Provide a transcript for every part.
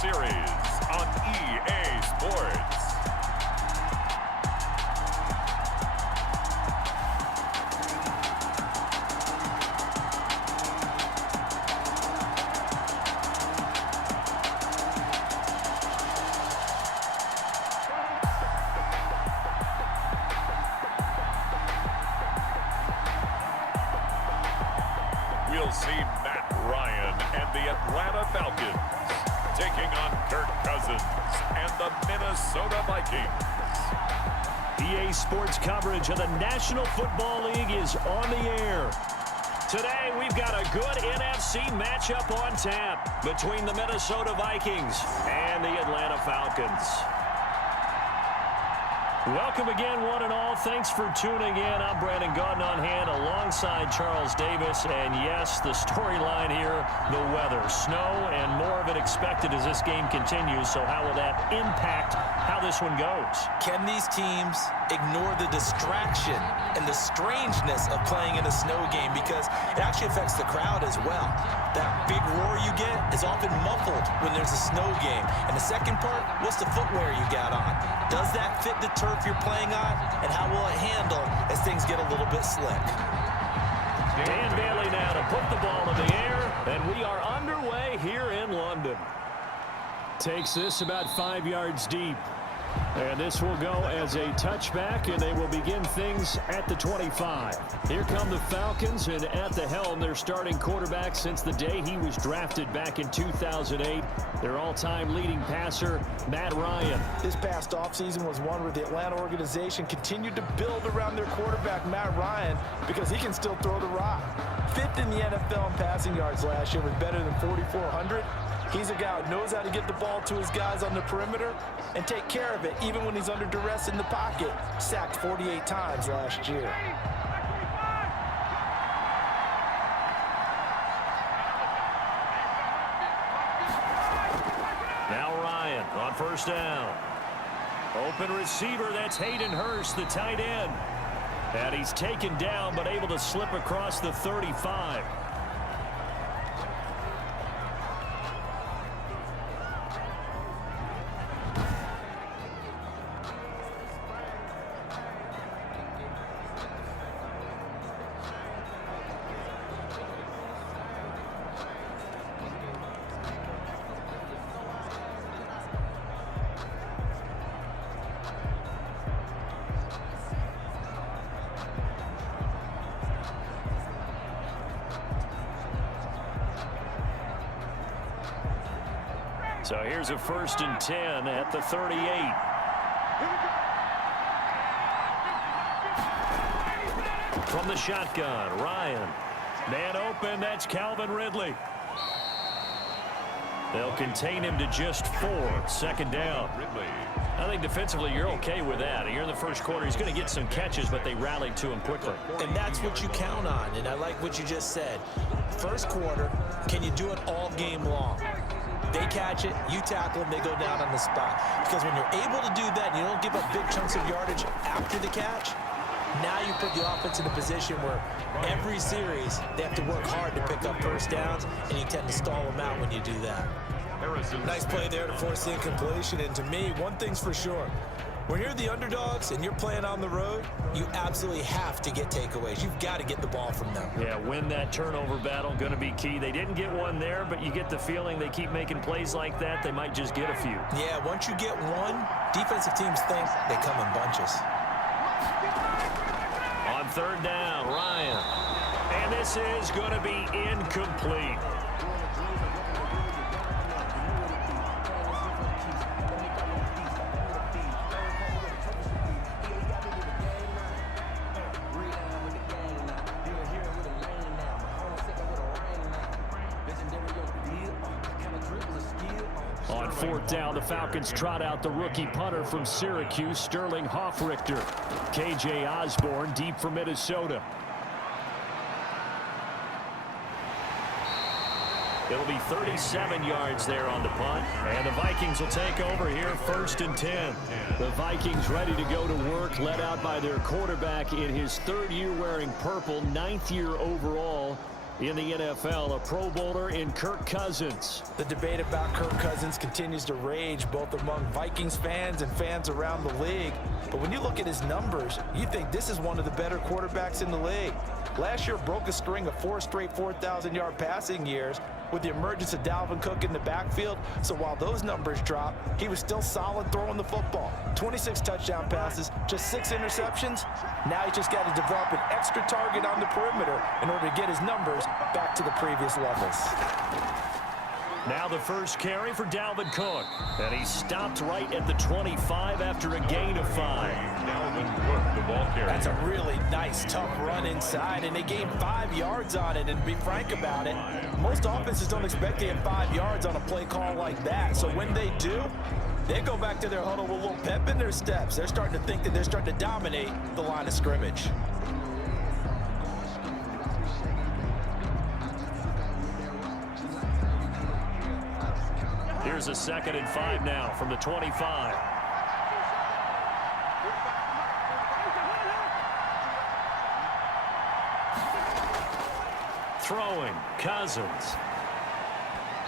Series on EA Sports. We'll see Matt Ryan and the Atlanta Falcons taking on Kirk Cousins and the Minnesota Vikings. EA Sports coverage of the National Football League is on the air. Today, we've got a good NFC matchup on tap between the Minnesota Vikings and the Atlanta Falcons. Welcome again, one and all. Thanks for tuning in. I'm Brandon Gaudin on hand alongside Charles Davis. And yes, the storyline here, the weather. Snow and more of it expected as this game continues. So how will that impact how this one goes? Can these teams ignore the distraction and the strangeness of playing in a snow game? Because it actually affects the crowd as well. That big roar you get is often muffled when there's a snow game. And the second part, what's the footwear you got on? Does that fit the turf you're playing on? And how will it handle as things get a little bit slick? Dan Bailey now to put the ball in the air, and we are underway here in London. Takes this about 5 yards deep. And this will go as a touchback, and they will begin things at the 25. Here come the Falcons, and at the helm, their starting quarterback since the day he was drafted back in 2008. Their all-time leading passer, Matt Ryan. This past offseason was one where the Atlanta organization continued to build around their quarterback, Matt Ryan, because he can still throw the rock. Fifth in the NFL in passing yards last year with better than 4,400. He's a guy who knows how to get the ball to his guys on the perimeter and take care of it even when he's under duress in the pocket. Sacked 48 times last year. Now Ryan on first down. Open receiver, that's Hayden Hurst, the tight end. And he's taken down but able to slip across the 35. So here's a 1st and 10 at the 38. From the shotgun, Ryan. Man open, that's Calvin Ridley. They'll contain him to just 4. 2nd down. I think defensively you're okay with that. You're in the first quarter. He's going to get some catches, but they rallied to him quickly. And that's what you count on, and I like what you just said. First quarter, can you do it all game long? They catch it, you tackle them, they go down on the spot. Because when you're able to do that and you don't give up big chunks of yardage after the catch, now you put the offense in a position where every series they have to work hard to pick up first downs, and you tend to stall them out when you do that. Nice play there to force the incompletion, and to me, one thing's for sure. When you're the underdogs and you're playing on the road, you absolutely have to get takeaways. You've got to get the ball from them. Yeah, win that turnover battle, going to be key. They didn't get one there, but you get the feeling they keep making plays like that, they might just get a few. Yeah, once you get one, defensive teams think they come in bunches. On 3rd down, Ryan. And this is going to be incomplete. On 4th down, the Falcons trot out the rookie punter from Syracuse, Sterling Hoffrichter. K.J. Osborne deep for Minnesota. It'll be 37 yards there on the punt. And the Vikings will take over here, 1st and 10. The Vikings ready to go to work, led out by their quarterback in his 3rd year wearing purple, 9th year overall. in the NFL, a Pro Bowler in Kirk Cousins. The debate about Kirk Cousins continues to rage both among Vikings fans and fans around the league. But when you look at his numbers, you think this is one of the better quarterbacks in the league. Last year broke a string of 4 straight 4,000-yard passing years with the emergence of Dalvin Cook in the backfield. So while those numbers dropped, he was still solid throwing the football. 26 touchdown passes, just 6 interceptions. Now he just got to develop an extra target on the perimeter in order to get his numbers back to the previous levels. Now the first carry for Dalvin Cook. And he stopped right at the 25 after a gain of 5. Dalvin Cook, the ball carrier. That's a really nice, tough run inside, and they gained 5 yards on it. And to be frank about it, most offenses don't expect to get 5 yards on a play call like that. So when they do, they go back to their huddle with a little pep in their steps. They're starting to think that they're starting to dominate the line of scrimmage. Here's a 2nd and 5 now from the 25. Throwing, Cousins.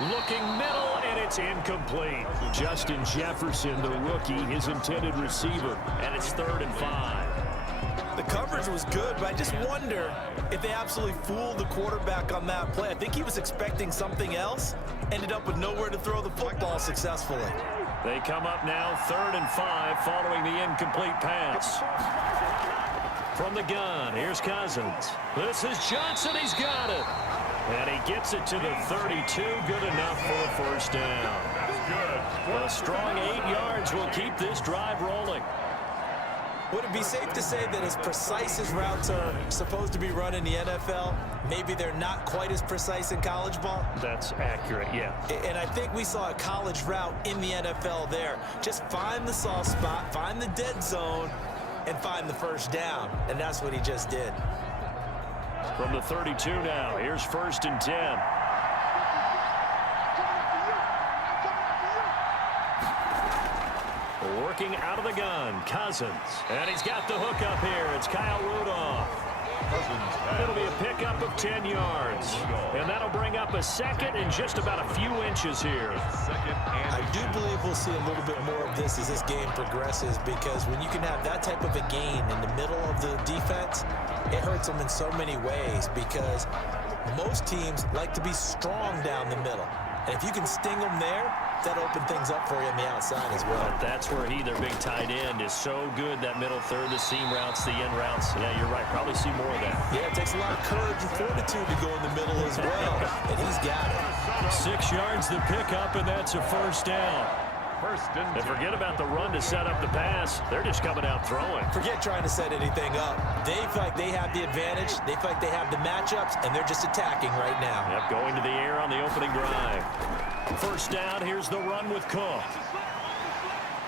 Looking middle, and it's incomplete. Justin Jefferson, the rookie, his intended receiver, and it's 3rd and 5. The coverage was good, but I just wonder if they absolutely fooled the quarterback on that play. I think he was expecting something else, ended up with nowhere to throw the football successfully. They come up now 3rd and 5 following the incomplete pass. From the gun, here's Cousins. This is Johnson, he's got it. And he gets it to the 32, good enough for a first down. That's good. A strong 8 yards will keep this drive rolling. Would it be safe to say that as precise as routes are supposed to be run in the NFL, maybe they're not quite as precise in college ball? That's accurate, yeah. And I think we saw a college route in the NFL there. Just find the soft spot, find the dead zone, and find the first down. And that's what he just did. From the 32 now, here's 1st and 10. Working out of the gun, Cousins. And he's got the hook up here. It's Kyle Rudolph. It'll be a pickup of 10 yards. And that'll bring up a 2nd and just about a few inches here. I do believe we'll see a little bit more of this as this game progresses, because when you can have that type of a gain in the middle of the defense, it hurts them in so many ways, because most teams like to be strong down the middle. And if you can sting them there, that open things up for you on the outside as well. But that's where their big tight end, is so good. That middle third, the seam routes, the end routes. Yeah, you're right. Probably see more of that. Yeah, it takes a lot of courage and fortitude to go in the middle as well. And he's got it. 6 yards the pickup, and that's a first down. And forget about the run to set up the pass. They're just coming out throwing. Forget trying to set anything up. They feel like they have the advantage. They feel like they have the matchups, and they're just attacking right now. Yep, going to the air on the opening drive. First down, here's the run with Cook.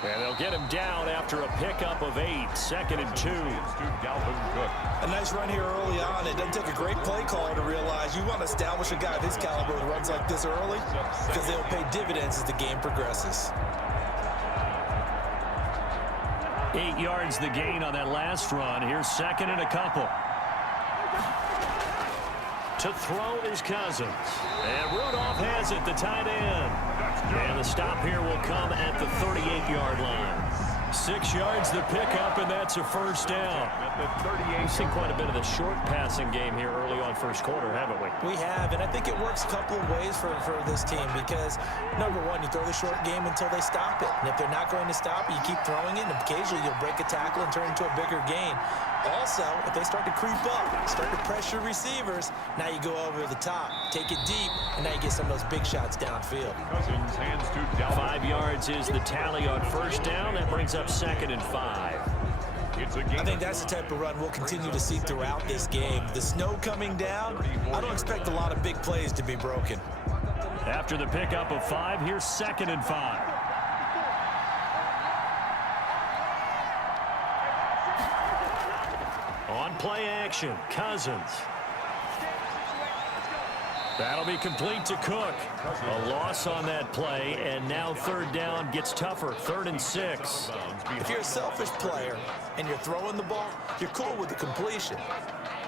And they'll get him down after a pickup of 8. 2nd and 2. A nice run here early on. It doesn't take a great play caller to realize you want to establish a guy this caliber who runs like this early, because they'll pay dividends as the game progresses. 8 yards the gain on that last run. Here's 2nd and a couple. To throw is Cousins. And Rudolph has it, the tight end. And the stop here will come at the 38-yard line. 6 yards the pickup, and that's a first down. We've seen quite a bit of the short passing game here early on first quarter, haven't we? We have, and I think it works a couple of ways for this team, because, number one, you throw the short game until they stop it. And if they're not going to stop it, you keep throwing it, and occasionally you'll break a tackle and turn into a bigger gain. Also, if they start to creep up, start to pressure receivers, now you go over the top, take it deep, and now you get some of those big shots downfield. 5 yards is the tally on first down. That brings up 2nd and 5. I think that's the type of run we'll continue to see throughout this game. The snow coming down, I don't expect a lot of big plays to be broken. After the pickup of 5, here's 2nd and 5. On play action, Cousins. That'll be complete to Cook. A loss on that play, and now 3rd down gets tougher. 3rd and 6. If you're a selfish player and you're throwing the ball, you're cool with the completion.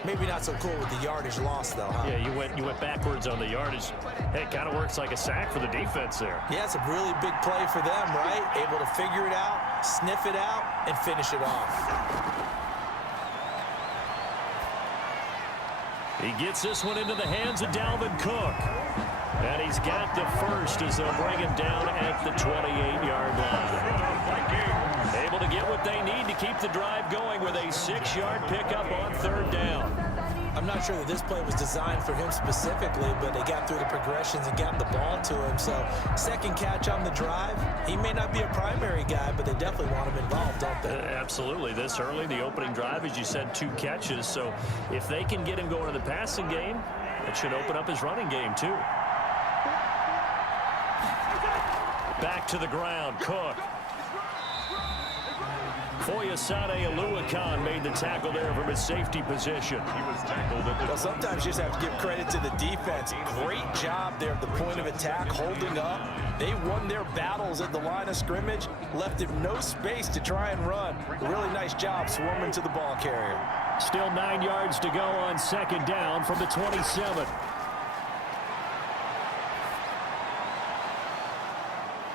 Maybe not so cool with the yardage loss, though, huh? Yeah, you went backwards on the yardage. Hey, it kind of works like a sack for the defense there. Yeah, it's a really big play for them, right? Able to figure it out, sniff it out, and finish it off. He gets this one into the hands of Dalvin Cook. And he's got the first as they'll bring him down at the 28-yard line. Able to get what they need to keep the drive going with a 6-yard pickup on 3rd down. I'm not sure that this play was designed for him specifically, but they got through the progressions and got the ball to him. So, second catch on the drive. He may not be a primary guy, but they definitely want him involved, don't they? Absolutely. This early, the opening drive, as you said, 2 catches. So, if they can get him going in the passing game, it should open up his running game, too. Back to the ground, Cook. Foyesade Aluakan made the tackle there from his safety position. He was tackled at the... Well, sometimes you just have to give credit to the defense. Great job there at the point of attack, holding up. They won their battles at the line of scrimmage, left him no space to try and run. A really nice job swarming to the ball carrier. Still 9 yards to go on 2nd down from the 27.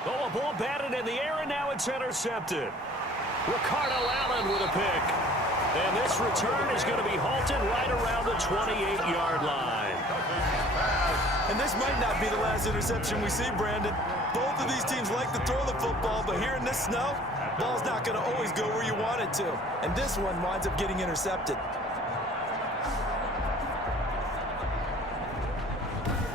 Oh, a ball batted in the air, and now it's intercepted. Ricardo Allen with a pick. And this return is going to be halted right around the 28-yard line. And this might not be the last interception we see, Brandon. Both of these teams like to throw the football, but here in this snow, ball's not going to always go where you want it to. And this one winds up getting intercepted.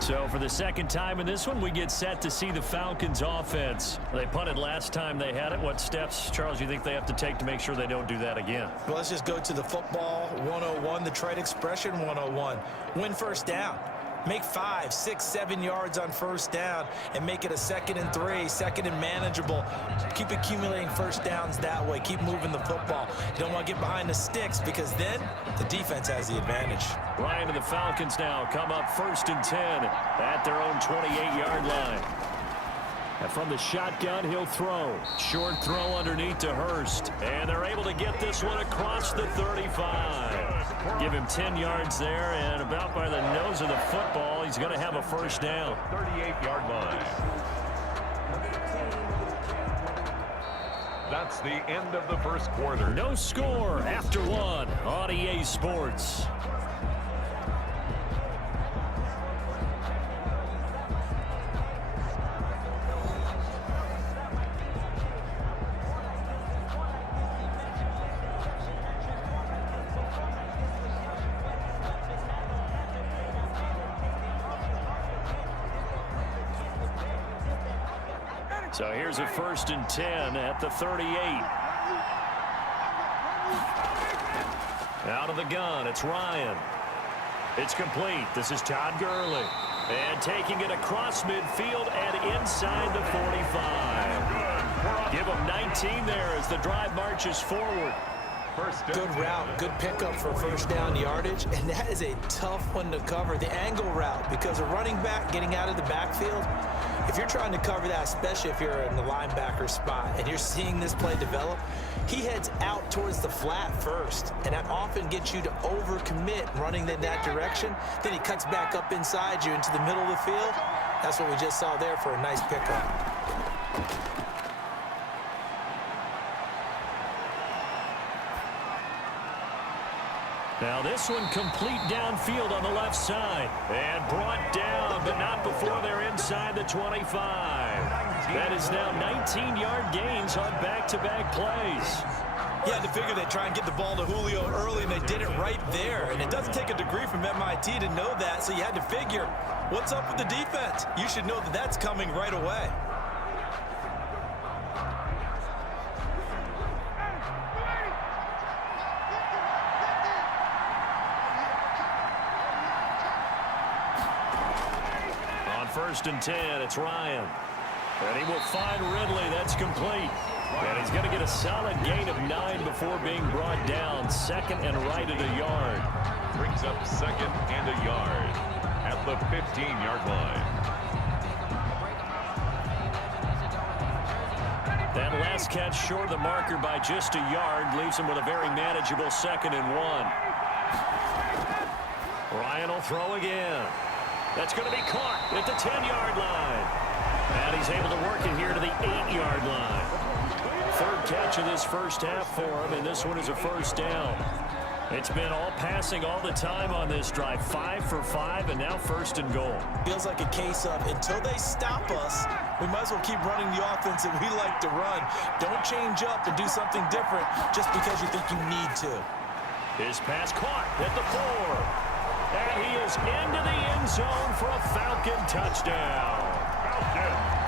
So for the 2nd time in this one, we get set to see the Falcons offense. They punted last time they had it. What steps, Charles, you think they have to take to make sure they don't do that again? Well, let's just go to the football 101, the trade expression 101. Win 1st down. Make 5, 6, 7 yards on 1st down and make it a 2nd and 3, 2nd and manageable. Keep accumulating 1st downs that way. Keep moving the football. You don't want to get behind the sticks because then the defense has the advantage. Ryan and the Falcons now come up 1st and 10 at their own 28-yard line. And from the shotgun, he'll throw. Short throw underneath to Hurst. And they're able to get this one across the 35. Give him 10 yards there, and about by the nose of the football, he's going to have a 1st down. 38-yard line. That's the end of the 1st quarter. No score after 1 on EA Sports. So here's a 1st and 10 at the 38. Out of the gun, it's Ryan. It's complete. This is Todd Gurley. And taking it across midfield and inside the 45. Give him 19 there as the drive marches forward. Good route, good pickup for 1st down yardage, and that is a tough one to cover, the angle route, because a running back getting out of the backfield, if you're trying to cover that, especially if you're in the linebacker spot and you're seeing this play develop, he heads out towards the flat first, and that often gets you to overcommit running in that direction. Then he cuts back up inside you into the middle of the field. That's what we just saw there for a nice pickup. Now this one complete downfield on the left side. And brought down, but not before they're inside the 25. That is now 19-yard gains on back-to-back plays. You had to figure they'd try and get the ball to Julio early, and they did it right there. And it doesn't take a degree from MIT to know that, so you had to figure, what's up with the defense? You should know that that's coming right away. On 1st and 10, it's Ryan. And he will find Ridley. That's complete. And he's going to get a solid gain of 9 before being brought down. 2nd and right at a yard. Brings up 2nd and a yard at the 15-yard line. That last catch short of the marker by just a yard leaves him with a very manageable 2nd and 1. Ryan will throw again. That's going to be caught at the 10-yard line. And he's able to work it here to the 8-yard line. Third catch of this first half for him, and this one is a first down. It's been all passing all the time on this drive. 5 for 5, and now first and goal. Feels like a case of until they stop us, we might as well keep running the offense that we like to run. Don't change up and do something different just because you think you need to. His pass caught at the 4. And he is into the end zone for a Falcon touchdown.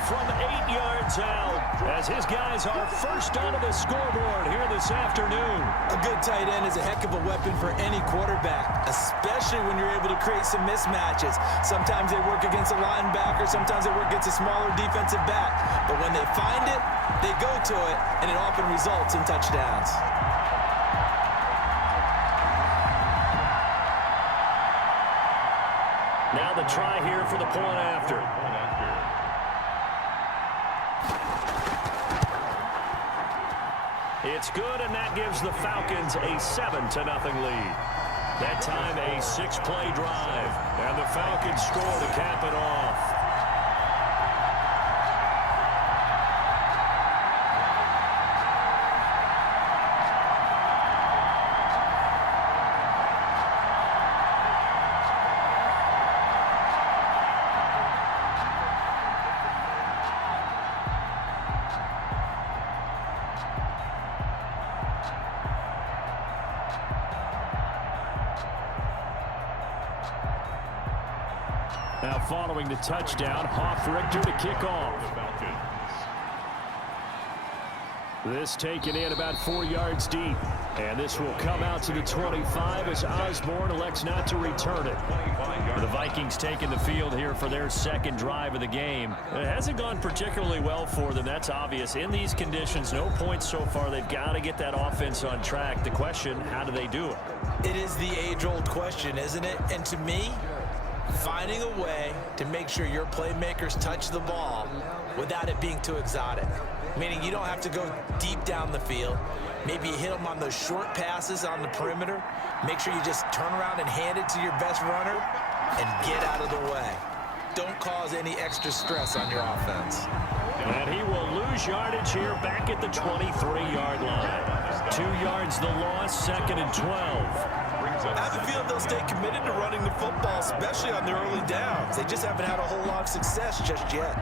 From 8 yards out, as his guys are first onto the scoreboard here this afternoon. A good tight end is a heck of a weapon for any quarterback, especially when you're able to create some mismatches. Sometimes they work against a linebacker, sometimes they work against a smaller defensive back. But when they find it, they go to it, and it often results in touchdowns. Now the try here for the point after. It's good, and that gives the Falcons a 7-0 lead. That time a 6-play drive, and the Falcons score to cap it off. Now following the touchdown, Richter to kick off. This taken in about 4 yards deep. And this will come out to the 25 as Osborne elects not to return it. The Vikings taking the field here for their second drive of the game. It hasn't gone particularly well for them, that's obvious. In these conditions, no points so far. They've got to get that offense on track. The question, how do they do it? It is the age-old question, isn't it? And to me, finding a way to make sure your playmakers touch the ball without it being too exotic. Meaning you don't have to go deep down the field. Maybe you hit them on those short passes on the perimeter. Make sure you just turn around and hand it to your best runner and get out of the way. Don't cause any extra stress on your offense. And he will lose yardage here back at the 23-yard line. 2 yards the loss, 2nd and 12. I have a feeling they'll stay committed to running the football, especially on their early downs. They just haven't had a whole lot of success just yet.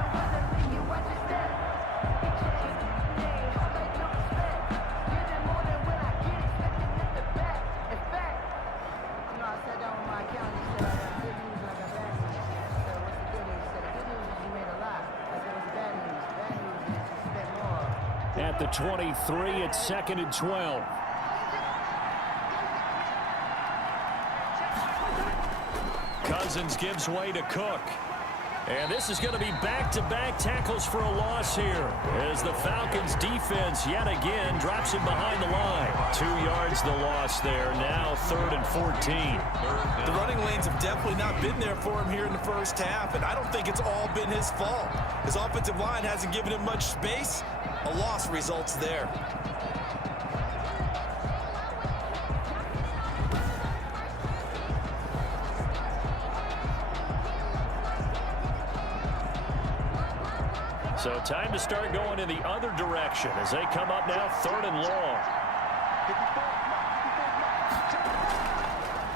At the 23, it's 2nd and 12. Cousins gives way to Cook. And this is going to be back-to-back tackles for a loss here as the Falcons defense yet again drops him behind the line. 2 yards the loss there. Now 3rd and 14. The running lanes have definitely not been there for him here in the first half, and I don't think it's all been his fault. His offensive line hasn't given him much space. A loss results there. So time to start going in the other direction as they come up now 3rd and long.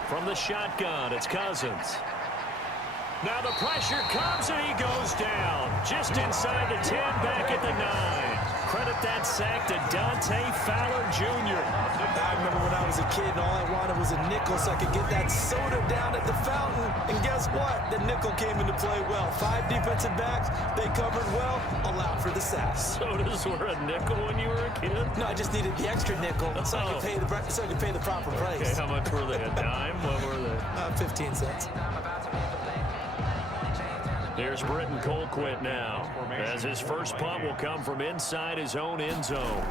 From the shotgun, it's Cousins. Now the pressure comes and he goes down. Just inside the 10, back at the 9. Credit that sack to Dante Fowler Jr. I remember when I was a kid and all I wanted was a nickel so I could get that soda down at the fountain. And guess what? The nickel came into play well. 5 defensive backs, they covered well, allowed for the sack. Sodas were a nickel when you were a kid? No, I just needed the extra nickel so I could pay the proper price. Okay, how much were they? A dime? What were they? 15 cents. Here's Britton Colquitt now, as his first punt will come from inside his own end zone.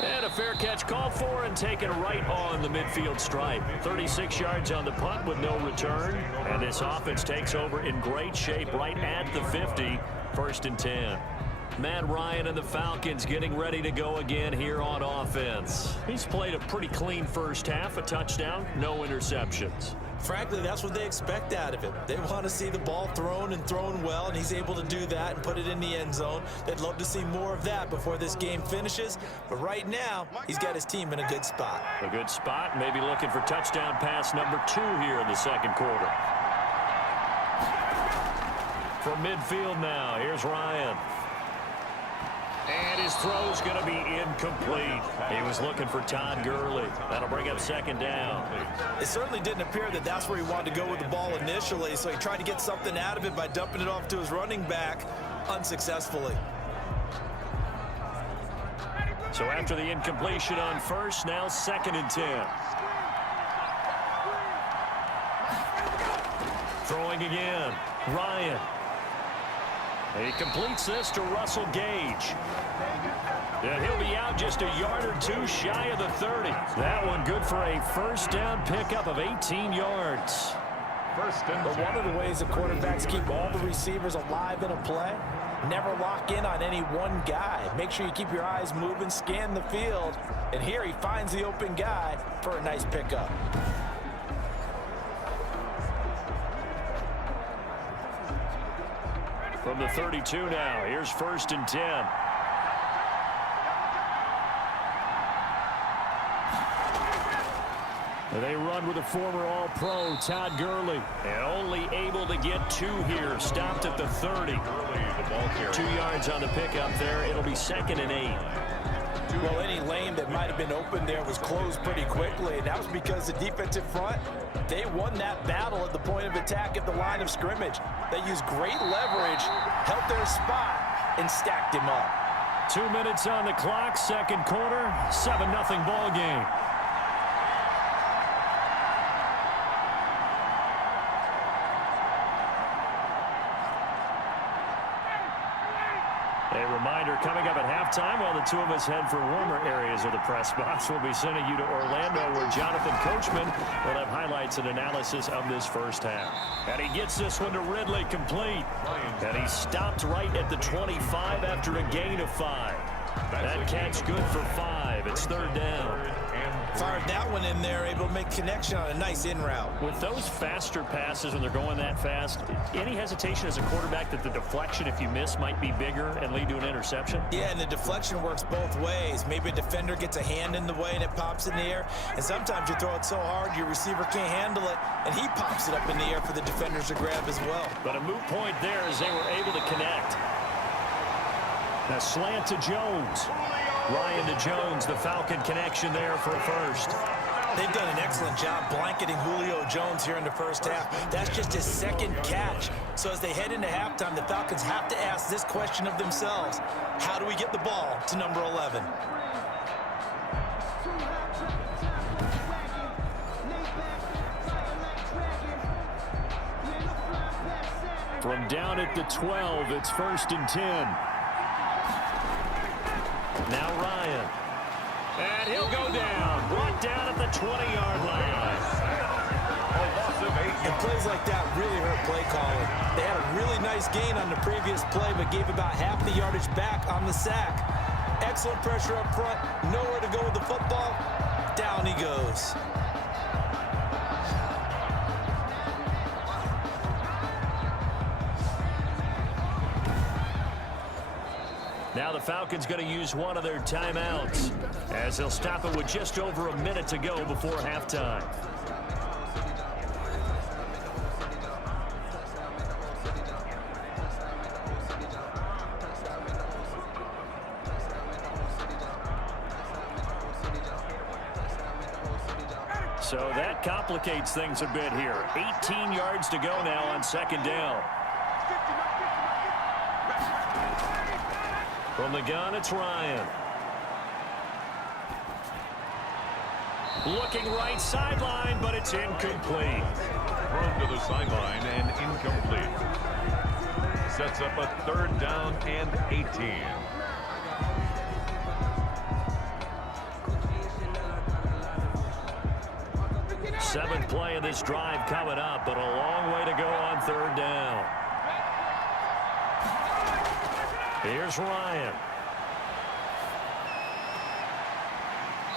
And a fair catch called for and taken right on the midfield stripe. 36 yards on the punt with no return. And this offense takes over in great shape right at the 50. 1st and 10. Matt Ryan and the Falcons getting ready to go again here on offense. He's played a pretty clean first half, a touchdown, no interceptions. Frankly, that's what they expect out of him. They want to see the ball thrown and thrown well, and he's able to do that and put it in the end zone. They'd love to see more of that before this game finishes, but right now, he's got his team in a good spot. A good spot, maybe looking for touchdown pass number 2 here in the second quarter. From midfield now, here's Ryan. And his throw's going to be incomplete. He was looking for Todd Gurley. That'll bring up second down. It certainly didn't appear that that's where he wanted to go with the ball initially, so he tried to get something out of it by dumping it off to his running back unsuccessfully. So after the incompletion on first, now 2nd and 10. Throwing again, Ryan. He completes this to Russell Gage. And he'll be out just a yard or 2 shy of the 30. That one good for a first down pickup of 18 yards. But one of the ways the quarterbacks keep all the receivers alive in a play, never lock in on any one guy. Make sure you keep your eyes moving, scan the field. And here he finds the open guy for a nice pickup. From the 32 now, here's 1st and 10. They run with a former All-Pro, Todd Gurley. And only able to get 2 here, stopped at the 30. 2 yards on the pickup there. It'll be 2nd and 8. Well, any lane that might have been open there was closed pretty quickly, and that was because the defensive front, they won that battle at the point of attack at the line of scrimmage. They used great leverage, held their spot, and stacked him up. 2 minutes on the clock, second quarter, 7-0 ball game. A reminder, coming up at halftime, while the two of us head for warmer areas of the press box, we'll be sending you to Orlando, where Jonathan Coachman will have highlights and analysis of this first half. And he gets this one to Ridley complete. And he stopped right at the 25 after a gain of 5. That catch good for 5. It's 3rd down. Fired that one in there, able to make connection on a nice in route. With those faster passes when they're going that fast, any hesitation as a quarterback that the deflection, if you miss, might be bigger and lead to an interception? Yeah, and the deflection works both ways. Maybe a defender gets a hand in the way and it pops in the air, and sometimes you throw it so hard your receiver can't handle it, and he pops it up in the air for the defenders to grab as well. But a moot point there as they were able to connect. A slant to Jones. Ryan to Jones, the Falcon connection there for a first. They've done an excellent job blanketing Julio Jones here in the first half. That's just his 2nd catch. So as they head into halftime, the Falcons have to ask this question of themselves: how do we get the ball to number 11? From down at the 12, it's 1st and 10. Now Ryan. And he'll go down. Brought down at the 20-yard line. And plays like that really hurt play calling. They had a really nice gain on the previous play, but gave about half the yardage back on the sack. Excellent pressure up front. Nowhere to go with the football. Down he goes. Now the Falcons going to use one of their timeouts, as they'll stop it with just over a minute to go before halftime. So that complicates things a bit here. 18 yards to go now on 2nd down. From the gun, it's Ryan. Looking right sideline, but it's incomplete. Thrown to the sideline and incomplete. Sets up a 3rd down and 18. Seventh play of this drive coming up, but a long way to go on 3rd down. Here's Ryan.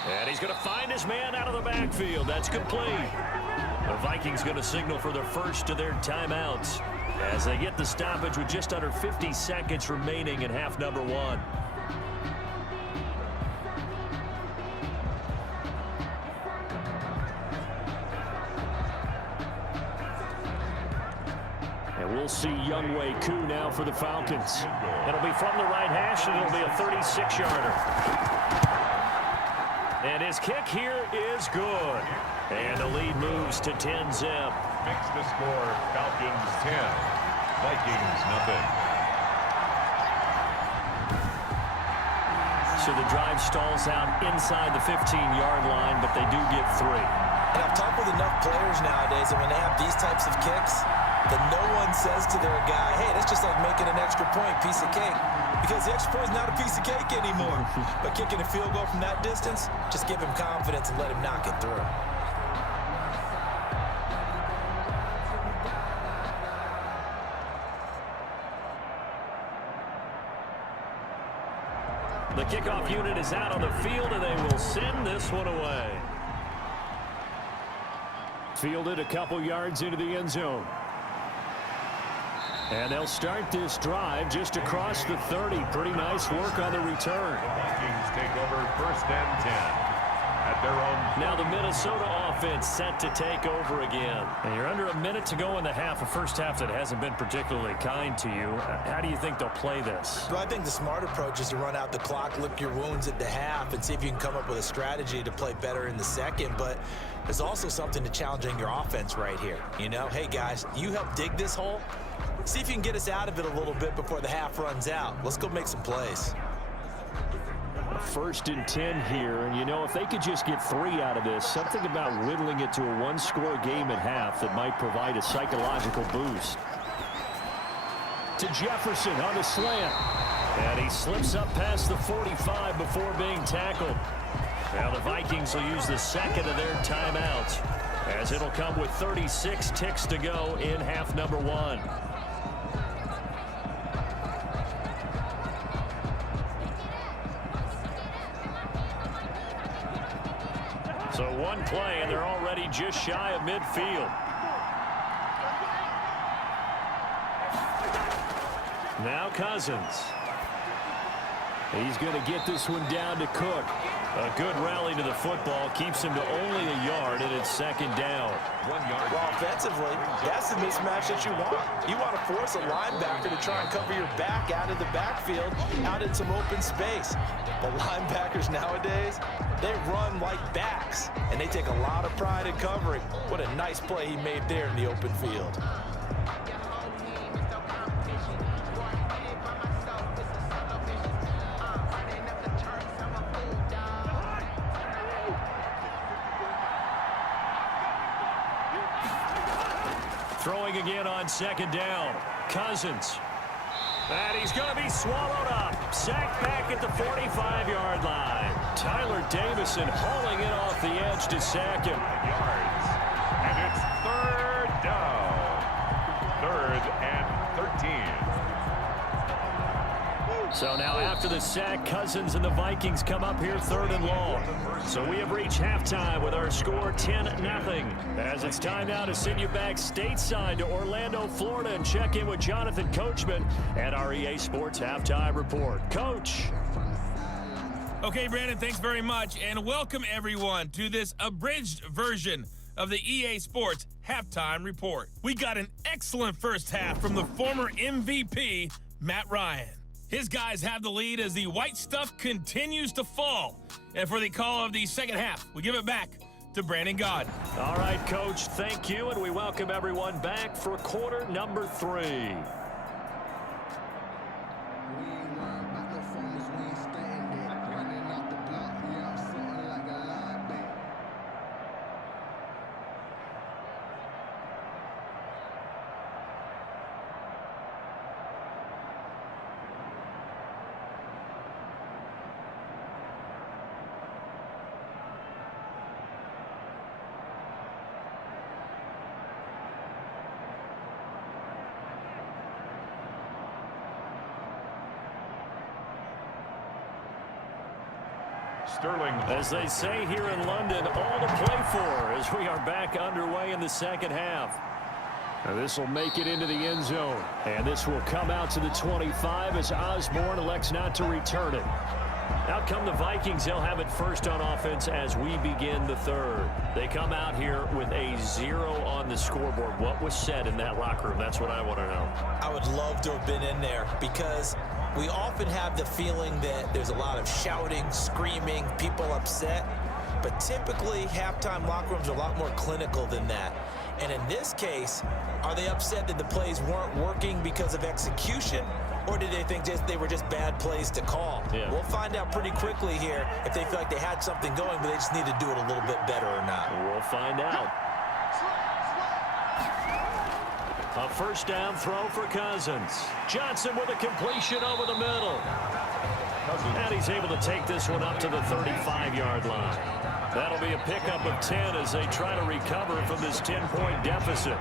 And he's going to find his man out of the backfield. That's complete. The Vikings going to signal for the first of their timeouts as they get the stoppage with just under 50 seconds remaining in half number one. And we'll see Younghoe Koo now for the Falcons. It'll be from the right hash, and it'll be a 36-yarder. And his kick here is good. And the lead moves to 10-zip. Makes the score Falcons 10, Vikings nothing. So the drive stalls out inside the 15-yard line, but they do get 3. And I've talked with enough players nowadays that when they have these types of kicks, that no one says to their guy, hey, that's just like making an extra point, piece of cake. Because the extra point is not a piece of cake anymore. But kicking a field goal from that distance, just give him confidence and let him knock it through. The kickoff unit is out on the field, and they will send this one away. Fielded a couple yards into the end zone. And they'll start this drive just across the 30. Pretty nice work on the return. The Vikings take over first and 10 at their own. Now the Minnesota offense set to take over again. And you're under a minute to go in the half, a first half that hasn't been particularly kind to you. How do you think they'll play this? Well, I think the smart approach is to run out the clock, lick your wounds at the half, and see if you can come up with a strategy to play better in the second. But there's also something to challenging your offense right here. You know, hey, guys, you help dig this hole. See if you can get us out of it a little bit before the half runs out. Let's go make some plays. First and 10 here, and you know, if they could just get 3 out of this, something about whittling it to a one-score game at half that might provide a psychological boost. To Jefferson on the slant, and he slips up past the 45 before being tackled. Now the Vikings will use the second of their timeouts, as it'll come with 36 ticks to go in half number one. So one play, and they're already just shy of midfield. Now Cousins. He's going to get this one down to Cook. A good rally to the football keeps him to only a yard, and it's second down. 1 yard. Well, offensively, that's the mismatch that you want. You want to force a linebacker to try and cover your back out of the backfield, out in some open space. The linebackers nowadays, they run like backs, and they take a lot of pride in covering. What a nice play he made there in the open field. Throwing again on second down. Cousins. And he's going to be swallowed up. Sacked back at the 45-yard line. Tyler Davison hauling it off the edge to sack him. Yards. And it's third down. 3rd and 13. So now after the sack, Cousins and the Vikings come up here 3rd and long. So we have reached halftime with our score 10-0. As it's time now to send you back stateside to Orlando, Florida, and check in with Jonathan Coachman at our EA Sports Halftime Report. Coach. Okay, Brandon, thanks very much, and welcome everyone to this abridged version of the EA Sports Halftime Report. We got an excellent first half from the former MVP, Matt Ryan. His guys have the lead as the white stuff continues to fall. And for the call of the second half, we give it back to Brandon Gaudin. All right, Coach, thank you, and we welcome everyone back for quarter number 3. Sterling. As they say here in London, all to play for as we are back underway in the second half. This will make it into the end zone. And this will come out to the 25 as Osborne elects not to return it. Out come the Vikings. They'll have it first on offense as we begin the third. They come out here with a 0 on the scoreboard. What was said in that locker room? That's what I want to know. I would love to have been in there because we often have the feeling that there's a lot of shouting, screaming, people upset. But typically, halftime locker rooms are a lot more clinical than that. And in this case, are they upset that the plays weren't working because of execution? Or did they think they were just bad plays to call? Yeah. We'll find out pretty quickly here if they feel like they had something going, but they just need to do it a little bit better or not. We'll find out. A first down throw for Cousins. Johnson with a completion over the middle. And he's able to take this one up to the 35-yard line. That'll be a pickup of 10 as they try to recover from this 10-point deficit.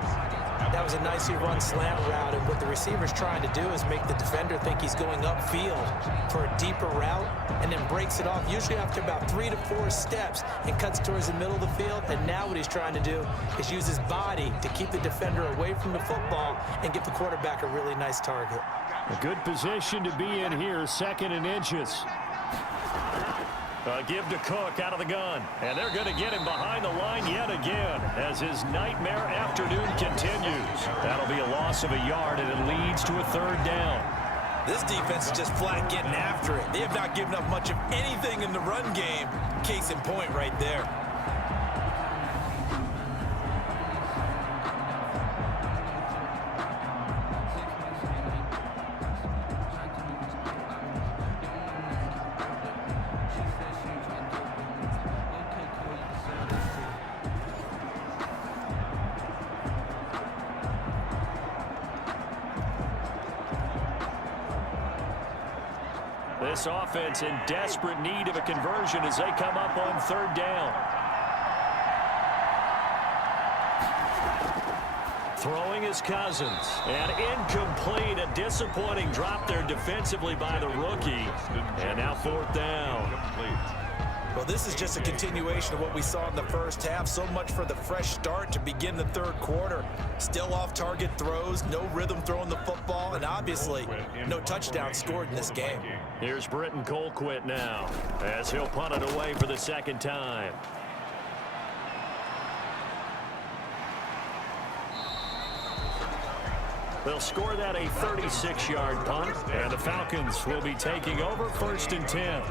That was a nicely run slant route, and what the receiver's trying to do is make the defender think he's going upfield for a deeper route and then breaks it off, usually after about 3 to 4 steps, and cuts towards the middle of the field. And now what he's trying to do is use his body to keep the defender away from the football and give the quarterback a really nice target. A good position to be in here, 2nd and inches. Give to Cook out of the gun. And they're going to get him behind the line yet again as his nightmare afternoon continues. That'll be a loss of a yard, and it leads to a 3rd down. This defense is just flat getting after it. They have not given up much of anything in the run game. Case in point right there. This offense in desperate need of a conversion as they come up on 3rd down. Throwing is Cousins. And incomplete. A disappointing drop there defensively by the rookie. And now 4th down. Well, this is just a continuation of what we saw in the first half. So much for the fresh start to begin the 3rd quarter. Still off-target throws, no rhythm throwing the football, and obviously no touchdown scored in this game. Here's Britton Colquitt now as he'll punt it away for the 2nd time. They'll score that a 36-yard punt, and the Falcons will be taking over 1st and 10.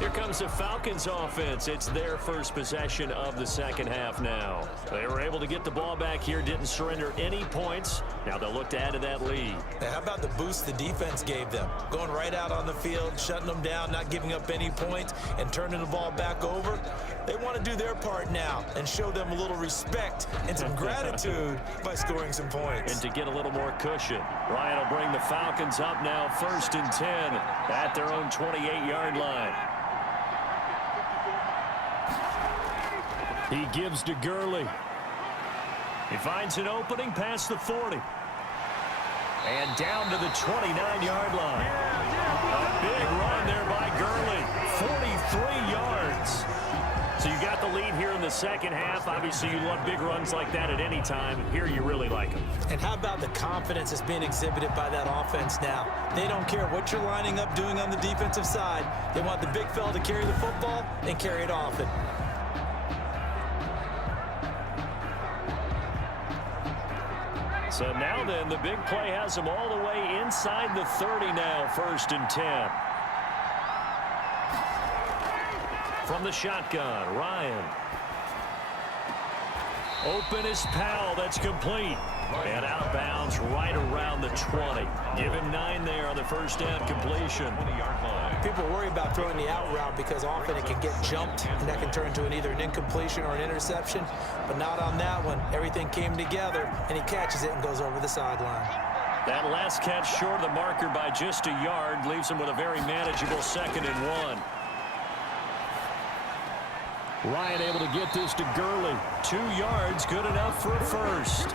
Here comes the Falcons offense. It's their first possession of the second half now. They were able to get the ball back here, didn't surrender any points. Now they'll look to add to that lead. Now, how about the boost the defense gave them? Going right out on the field, shutting them down, not giving up any points, and turning the ball back over. They want to do their part now and show them a little respect and some gratitude by scoring some points. And to get a little more cushion. Ryan will bring the Falcons up now 1st and 10 at their own 28-yard line. He gives to Gurley. He finds an opening past the 40. And down to the 29-yard line. A big run there by Gurley. 43 yards. So you got the lead here in the second half. Obviously, you love big runs like that at any time. Here you really like them. And how about the confidence that's being exhibited by that offense now? They don't care what you're lining up doing on the defensive side. They want the big fella to carry the football and carry it often. So now then, the big play has them all the way inside the 30 now, 1st and 10. From the shotgun, Ryan. Open is Powell. That's complete. And out of bounds right around the 20. Give him 9 there on the first down completion. People worry about throwing the out route because often it can get jumped, and that can turn into either an incompletion or an interception. But not on that one. Everything came together, and he catches it and goes over the sideline. That last catch short of the marker by just a yard leaves him with a very manageable 2nd and 1. Ryan able to get this to Gurley. 2 yards, good enough for a first.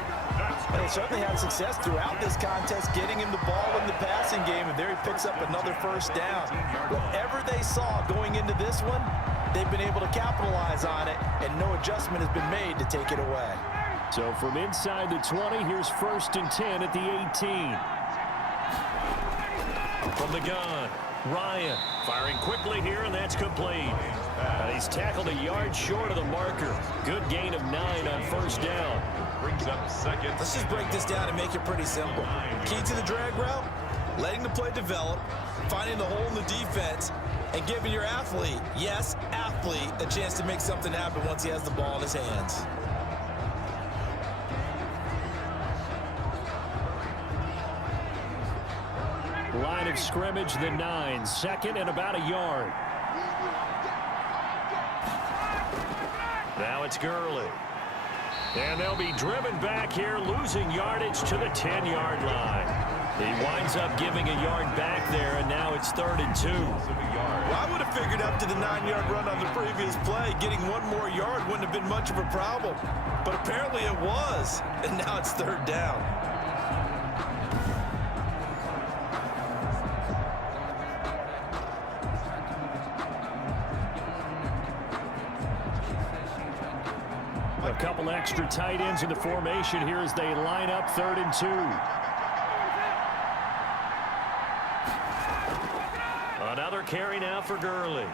And they certainly had success throughout this contest getting him the ball in the passing game, and there he picks up another first down. Whatever they saw going into this one, they've been able to capitalize on it, and no adjustment has been made to take it away. So from inside the 20, here's 1st and 10 at the 18. From the gun, Ryan firing quickly here, and that's complete. And he's tackled a yard short of the marker. Good gain of 9 on 1st down. Brings up 2nd. Let's just break this down and make it pretty simple. Key to the drag route, letting the play develop, finding the hole in the defense, and giving your athlete, yes, athlete, a chance to make something happen once he has the ball in his hands. Line of scrimmage, the 9. 2nd and about a yard. Now it's Gurley. And they'll be driven back here, losing yardage to the 10-yard line. He winds up giving a yard back there, and now it's 3rd and 2. Well, I would have figured after the 9-yard run on the previous play, getting 1 more yard wouldn't have been much of a problem. But apparently it was, and now it's 3rd down. A couple extra tight ends in the formation here as they line up 3rd and 2. Another carry now for Gurley.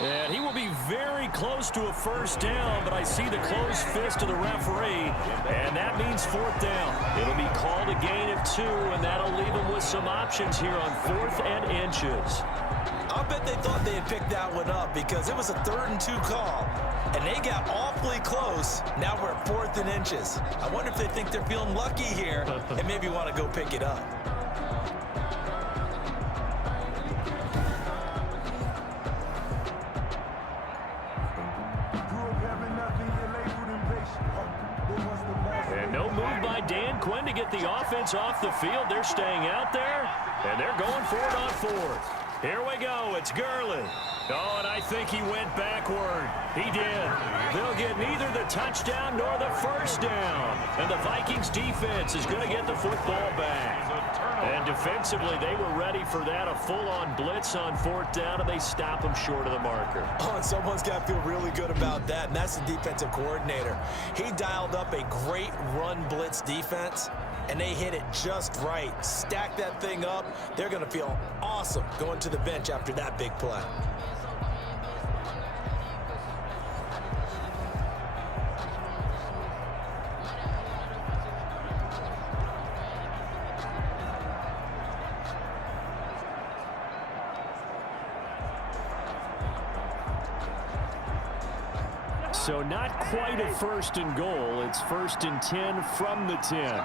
And he will be very close to a first down, but I see the closed fist of the referee, and that means 4th down. It'll be called a gain of 2, and that'll leave him with some options here on 4th and inches. I'll bet they thought they had picked that one up because it was a 3rd and 2 call, and they got awfully close. Now we're at 4th and inches. I wonder if they think they're feeling lucky here and maybe want to go pick it up. And no move by Dan Quinn to get the offense off the field. They're staying out there, and they're going for it on 4th. Here we go. It's Gurley. Oh, and I think he went backward. He did. They'll get neither the touchdown nor the first down. And the Vikings defense is going to get the football back. And defensively, they were ready for that. A full-on blitz on 4th down, and they stop him short of the marker. Oh, and someone's got to feel really good about that, and that's the defensive coordinator. He dialed up a great run blitz defense, and they hit it just right. Stack that thing up. They're going to feel awesome going to the bench after that big play. So not quite a 1st and goal. It's 1st and 10 from the 10.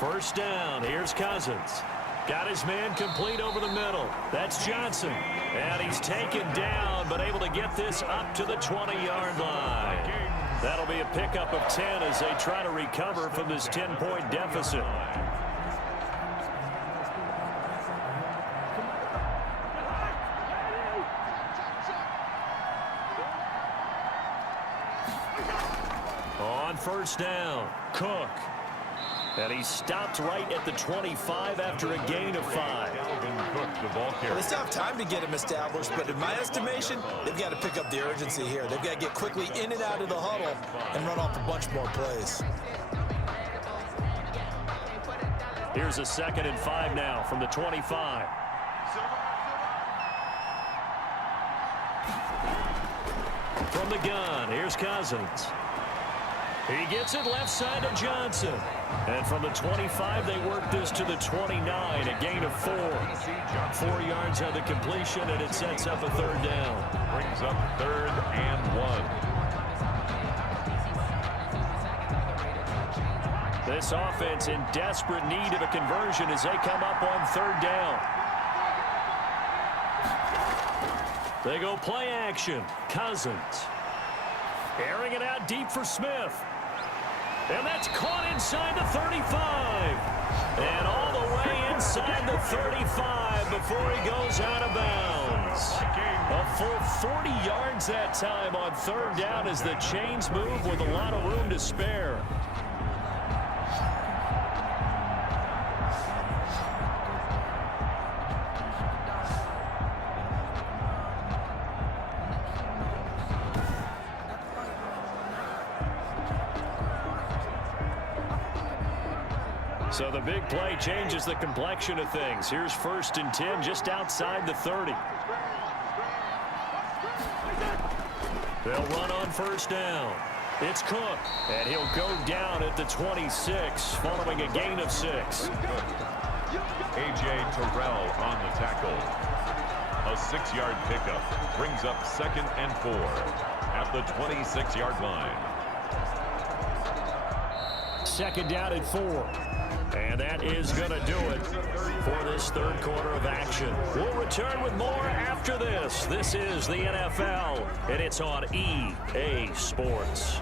1st down. Here's Cousins. Got his man complete over the middle. That's Johnson. And he's taken down, but able to get this up to the 20-yard line. That'll be a pickup of 10 as they try to recover from this 10-point deficit. On 1st down, Cook. And he stopped right at the 25 after a gain of 5. Well, they still have time to get him established, but in my estimation, they've got to pick up the urgency here. They've got to get quickly in and out of the huddle and run off a bunch more plays. Here's a 2nd and 5 now from the 25. From the gun, here's Cousins. He gets it left side to Johnson. And from the 25, they work this to the 29, a gain of 4. 4 yards on the completion, and it sets up a 3rd down. Brings up 3rd and 1. This offense in desperate need of a conversion as they come up on 3rd down. They go play action. Cousins. Airing it out deep for Smith. And that's caught inside the 35. And all the way inside the 35 before he goes out of bounds. A full 40 yards that time on third down as the chains move with a lot of room to spare. So the big play changes the complexion of things. Here's 1st and 10 just outside the 30. They'll run on 1st down. It's Cook, and he'll go down at the 26 following a gain of 6. A.J. Terrell on the tackle. A 6-yard pickup brings up 2nd and 4 at the 26-yard line. 2nd down and 4. And that is going to do it for this third quarter of action. We'll return with more after this. This is the NFL, and it's on EA Sports.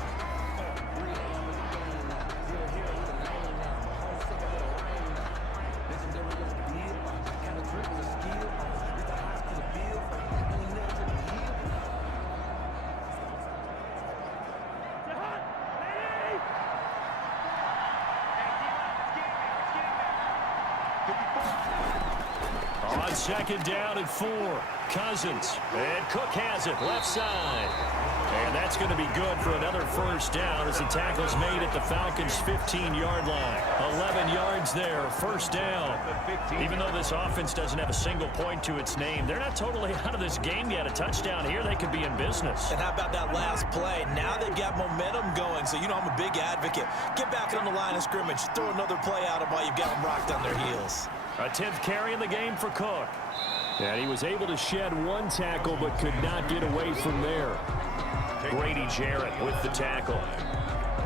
On 2nd down and 4, Cousins, and Cook has it left side. And that's going to be good for another 1st down as the tackle's made at the Falcons' 15-yard line. 11 yards there, 1st down. Even though this offense doesn't have a single point to its name, they're not totally out of this game yet. A touchdown here, they could be in business. And how about that last play? Now they've got momentum going, so you know I'm a big advocate. Get back on the line of scrimmage, throw another play at them while you've got them rocked on their heels. A 10th carry in the game for Cook. And he was able to shed 1 tackle but could not get away from there. Grady Jarrett with the tackle.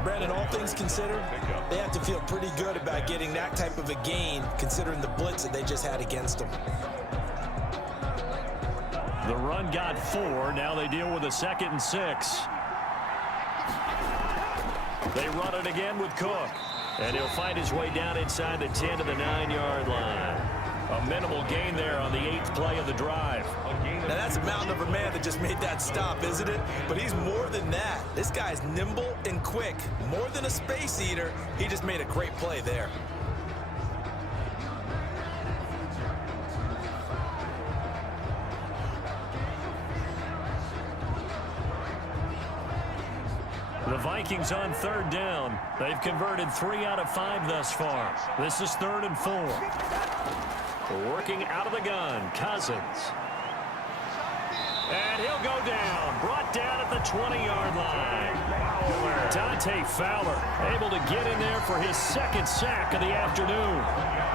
Brandon, all things considered, they have to feel pretty good about getting that type of a gain considering the blitz that they just had against them. The run got 4. Now they deal with a 2nd and 6. They run it again with Cook. And he'll find his way down inside the 10 to the 9-yard line. A minimal gain there on the 8th play of the drive. Now that's a mountain of a man that just made that stop, isn't it? But he's more than that. This guy's nimble and quick. More than a space eater, he just made a great play there. The Vikings on 3rd down. They've converted 3 out of 5 thus far. This is 3rd and 4. Working out of the gun, Cousins. And he'll go down. Brought down at the 20-yard line. Dante Fowler able to get in there for his 2nd sack of the afternoon.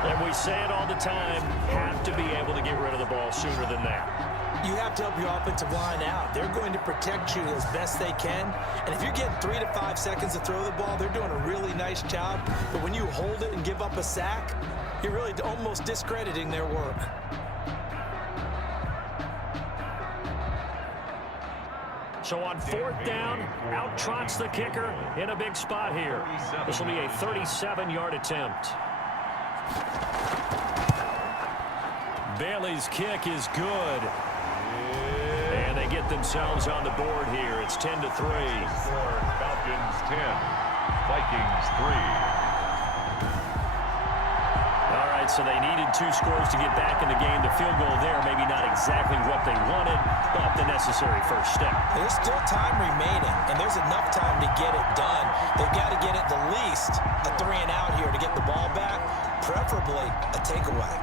And we say it all the time, have to be able to get rid of the ball sooner than that. You have to help your offensive line out. They're going to protect you as best they can. And if you're getting 3 to 5 seconds to throw the ball, they're doing a really nice job. But when you hold it and give up a sack, you're really almost discrediting their work. So on 4th down, out trots the kicker in a big spot here. This will be a 37-yard attempt. Bailey's kick is good. And they get themselves on the board here. It's 10-3. Falcons 10, Vikings 3. All right, so they needed 2 scores to get back in the game. The field goal there, maybe not exactly what they wanted, but the necessary first step. There's still time remaining, and there's enough time to get it done. They've got to get at the least a 3 and out here to get the ball back, preferably a takeaway.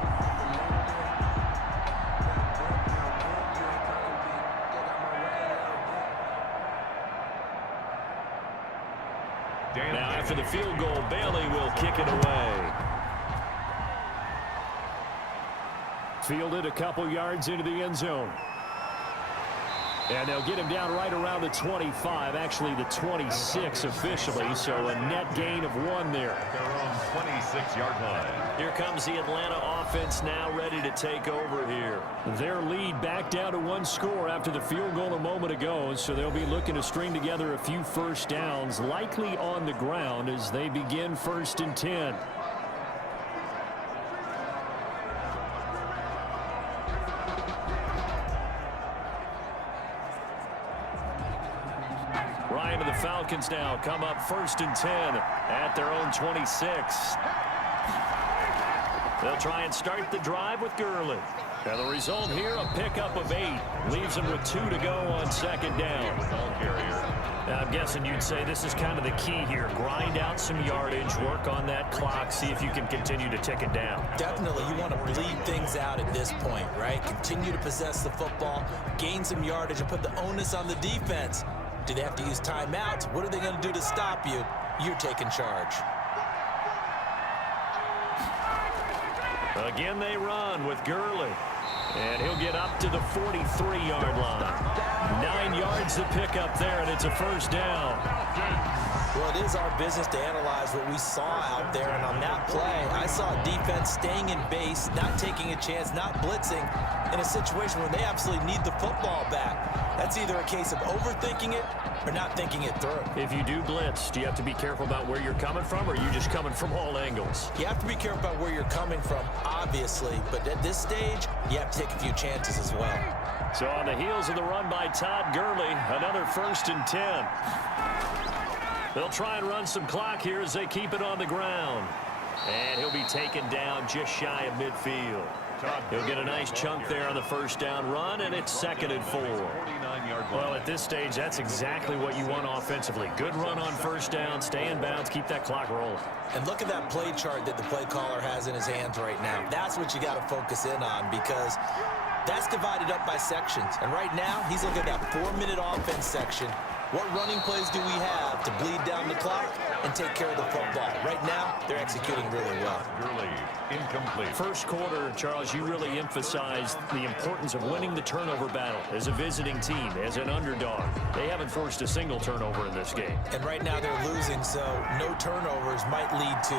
Now, after the field goal, Bailey will kick it away. Fielded a couple yards into the end zone. And they'll get him down right around the 25, actually the 26 officially, so a net gain of 1 there. Their own 26-yard line. Here comes the Atlanta offense now ready to take over here. Their lead back down to 1 score after the field goal a moment ago, so they'll be looking to string together a few first downs, likely on the ground as they begin 1st and 10. the Falcons now come up 1st and 10 at their own 26. They'll try and start the drive with Gurley. And the result here, a pickup of 8. Leaves them with 2 to go on 2nd down. Now, I'm guessing you'd say this is kind of the key here. Grind out some yardage, work on that clock, see if you can continue to tick it down. Definitely, you want to bleed things out at this point, right? Continue to possess the football, gain some yardage, and put the onus on the defense. Do they have to use timeouts? What are they going to do to stop you? You're taking charge. Again, they run with Gurley. And he'll get up to the 43-yard line. 9 yards to pick up there, and it's a 1st down. Well, it is our business to analyze what we saw out there, and on that play, I saw defense staying in base, not taking a chance, not blitzing, in a situation where they absolutely need the football back. That's either a case of overthinking it or not thinking it through. If you do blitz, do you have to be careful about where you're coming from, or are you just coming from all angles? You have to be careful about where you're coming from, obviously, but at this stage, you have to take a few chances as well. So on the heels of the run by Todd Gurley, another 1st and 10. They'll try and run some clock here as they keep it on the ground. And he'll be taken down just shy of midfield. He'll get a nice chunk there on the 1st down run, and it's 2nd and 4. Well, at this stage, that's exactly what you want offensively. Good run on 1st down, stay in bounds, keep that clock rolling. And look at that play chart that the play caller has in his hands right now. That's what you got to focus in on, because that's divided up by sections. And right now, he's looking at that 4-minute offense section. What running plays do we have to bleed down the clock and take care of the football? Right now, they're executing really well. Gurley, incomplete. 1st quarter, Charles, you really emphasized the importance of winning the turnover battle as a visiting team, as an underdog. They haven't forced a single turnover in this game. And right now they're losing, so no turnovers might lead to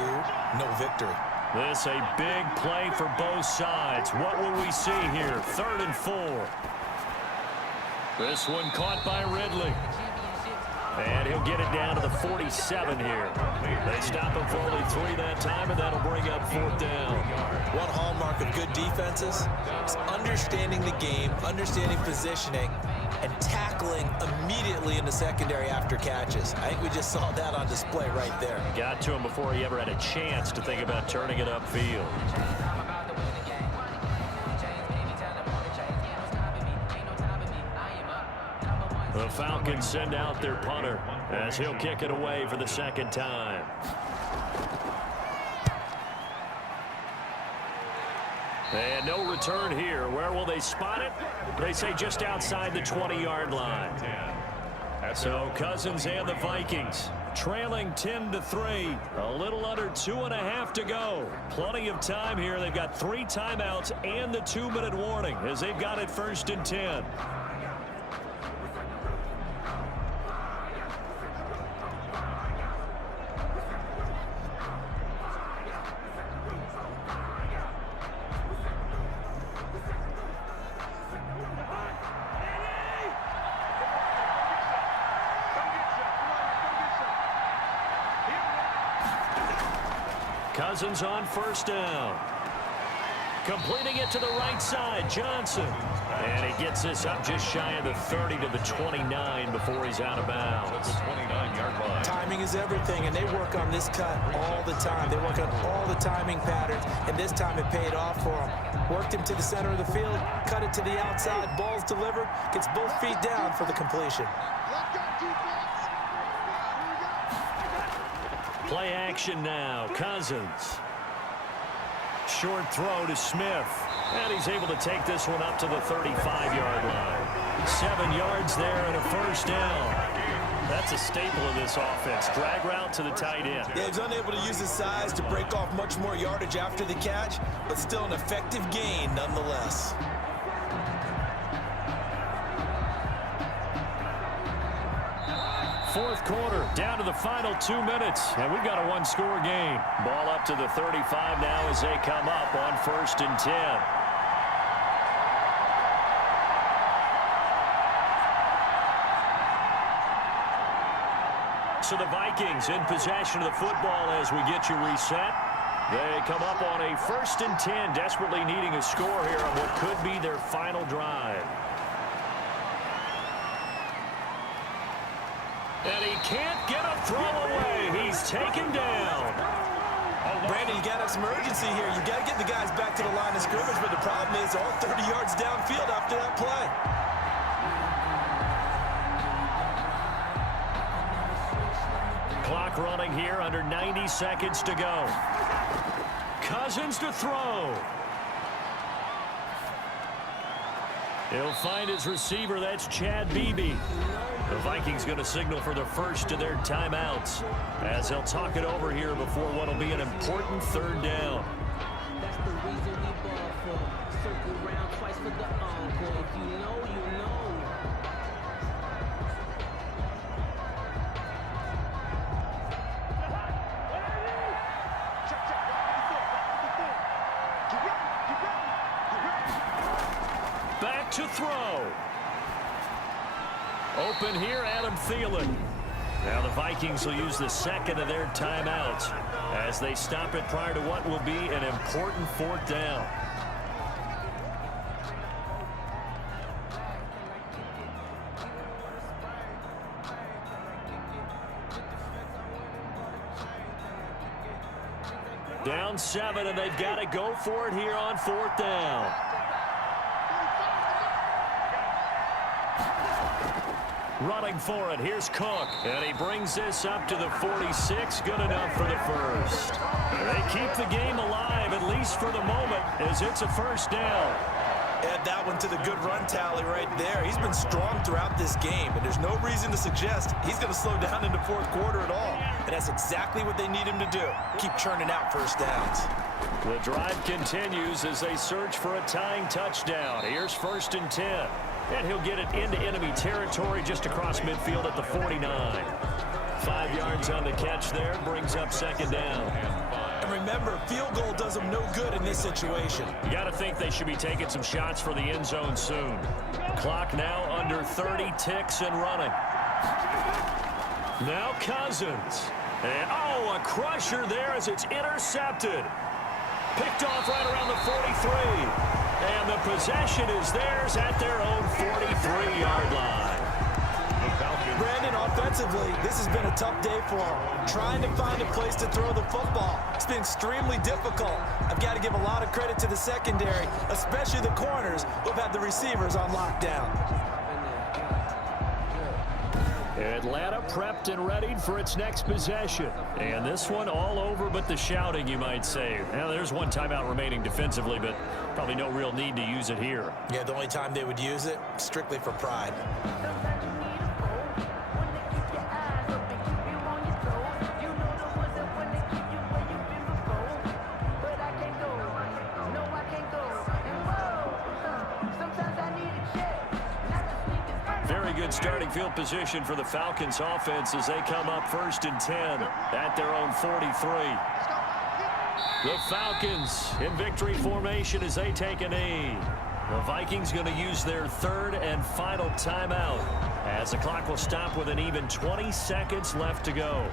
no victory. This a big play for both sides. What will we see here? 3rd and 4. This one caught by Ridley. And he'll get it down to the 47 here. They stop him for only 3 that time, and that'll bring up 4th down. One hallmark of good defenses is understanding the game, understanding positioning, and tackling immediately in the secondary after catches. I think we just saw that on display right there. Got to him before he ever had a chance to think about turning it upfield. The Falcons send out their punter as he'll kick it away for the 2nd time. And no return here. Where will they spot it? They say just outside the 20-yard line. So Cousins and the Vikings trailing 10-3. A little under 2.5 to go. Plenty of time here. They've got 3 timeouts and the 2-minute warning as they've got it 1st and 10. Cousins on 1st down. Completing it to the right side, Johnson. And he gets this up just shy of the 30 to the 29 before he's out of bounds. The 29-yard line. Timing is everything, and they work on this cut all the time. They work on all the timing patterns, and this time it paid off for him. Worked him to the center of the field, cut it to the outside, ball's delivered, gets both feet down for the completion. Play action now. Cousins. Short throw to Smith. And he's able to take this one up to the 35-yard line. 7 yards there and a 1st down. That's a staple of this offense. Drag route to the tight end. Yeah, he's unable to use his size to break off much more yardage after the catch, but still an effective gain nonetheless. Fourth quarter, down to the final 2 minutes, and we've got a 1-score game. Ball up to the 35 now as they come up on 1st and 10. So the Vikings in possession of the football as we get you reset. They come up on a 1st and 10, desperately needing a score here on what could be their final drive. And he can't get a throw away. He's taken down. Brandon, you got to have some urgency here. You got to get the guys back to the line of scrimmage, but the problem is all 30 yards downfield after that play. Clock running here, under 90 seconds to go. Cousins to throw. He'll find his receiver. That's Chad Beebe. The Vikings going to signal for the first of their timeouts as they'll talk it over here before what will be an important third down. That's the reason we ball for. Circle round twice for the encore. If you know, you know. Back to throw. Open here, Adam Thielen. Now the Vikings will use the second of their timeouts as they stop it prior to what will be an important fourth down. Down 7, and they've got to go for it here on fourth down. Running for it, here's Cook, and he brings this up to the 46, good enough for the first. They keep the game alive, at least for the moment, as it's a first down. Add that one to the good run tally right there. He's been strong throughout this game, and there's no reason to suggest he's going to slow down in the fourth quarter at all. And that's exactly what they need him to do. Keep churning out first downs. The drive continues as they search for a tying touchdown. Here's 1st and 10. And he'll get it into enemy territory just across midfield at the 49. 5 yards on the catch there, brings up second down. And remember, field goal does them no good in this situation. You got to think they should be taking some shots for the end zone soon. Clock now under 30 ticks and running. Now Cousins. And, oh, a crusher there as it's intercepted. Picked off right around the 43. And the possession is theirs at their own 43-yard line. Brandon, offensively, this has been a tough day for him. Trying to find a place to throw the football. It's been extremely difficult. I've got to give a lot of credit to the secondary, especially the corners who've had the receivers on lockdown. Atlanta prepped and readied for its next possession. And this one all over but the shouting, you might say. Now, there's one timeout remaining defensively, but probably no real need to use it here. Yeah, the only time they would use it, strictly for pride. Good starting field position for the Falcons offense as they come up 1st and 10 at their own 43. The Falcons in victory formation as they take a knee. The Vikings going to use their third and final timeout as the clock will stop with an even 20 seconds left to go.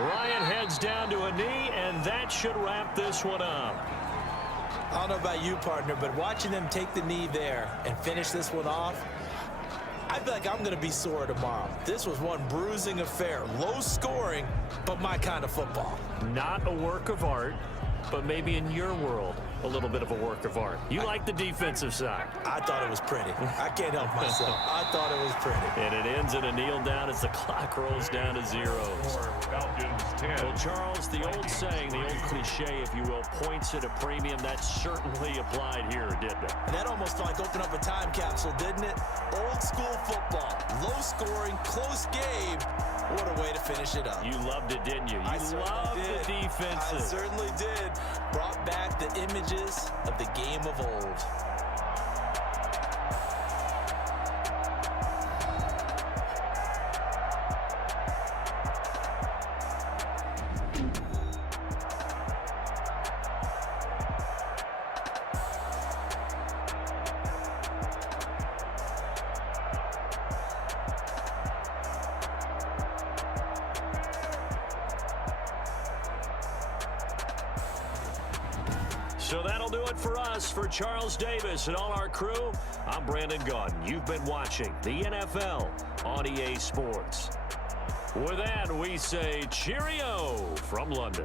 Ryan heads down to a knee, and that should wrap this one up. I don't know about you, partner, but watching them take the knee there and finish this one off, I feel like I'm going to be sore tomorrow. This was one bruising affair. Low scoring, but my kind of football. Not a work of art, but maybe in your world, a little bit of a work of art. You like the defensive side. I thought it was pretty. I can't help myself. I thought it was pretty. And it ends in a kneel down as the clock rolls down to zeros. Falcons 10. Well, Charles, the old saying, the old cliche, if you will, points at a premium, that certainly applied here, didn't it? And that almost felt like opened up a time capsule, didn't it? Old school football. Low scoring, close game. What a way to finish it up. You loved it, didn't you? You loved the defenses. I certainly did. Brought back the images of the game of old. So that'll do it for us. For Charles Davis and all our crew, I'm Brandon Gaudin. You've been watching the NFL on EA Sports. With that, we say cheerio from London.